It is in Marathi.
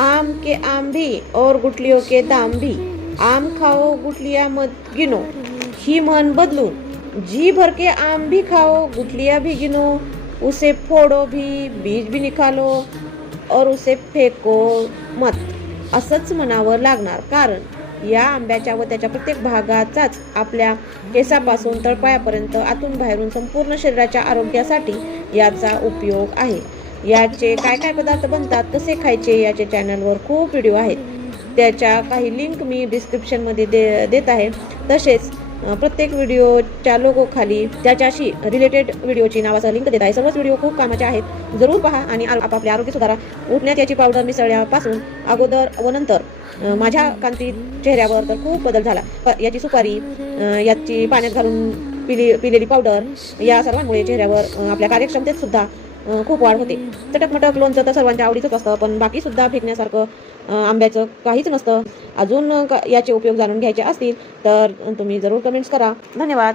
आम के आम भी और गुठलियों के दाम भी, आम खाओ गुठलियां मत गिनो, ही मन बदलून, जी भर के आम भी खाओ गुठलियां भी गिनो, उसे फोड़ो भी, बीज भी निकालो और उसे फेको मत, असंच म्हणावं लागणार. कारण या आंब्याच्या व त्याच्या प्रत्येक भागाचाच आपल्या केसापासून तळपायापर्यंत आतून बाहेरून संपूर्ण शरीराच्या आरोग्यासाठी याचा उपयोग आहे. याचे काय काय पदार्थ बनतात, कसे खायचे, याचे चॅनलवर खूप व्हिडिओ आहेत. त्याच्या काही लिंक मी डिस्क्रिप्शनमध्ये देत आहे. तसेच प्रत्येक व्हिडिओच्या लोगो खाली त्याच्याशी रिलेटेड व्हिडिओची नावाचा लिंक देत आहे. सर्वच व्हिडिओ खूप कामाचे आहेत, जरूर पहा आणि आपापले आरोग्य सुधारा. उठण्यात याची पावडर मिसळल्यापासून अगोदर व नंतर माझ्या कांती चेहऱ्यावर तर खूप बदल झाला. याची सुपारी, याची पाण्यात घालून पिलेली पावडर, या सर्वांमुळे चेहऱ्यावर आपल्या कार्यक्षमतेत सुद्धा खूप वाढ होते. चटकमटक लोणचं तर सर्वांच्या आवडीचंच असतं, पण बाकी सुद्धा फेकण्यासारखं आंब्याचं काहीच नसतं. अजून याचे उपयोग जाणून घ्यायचे असतील तर तुम्ही जरूर कमेंट्स करा. धन्यवाद.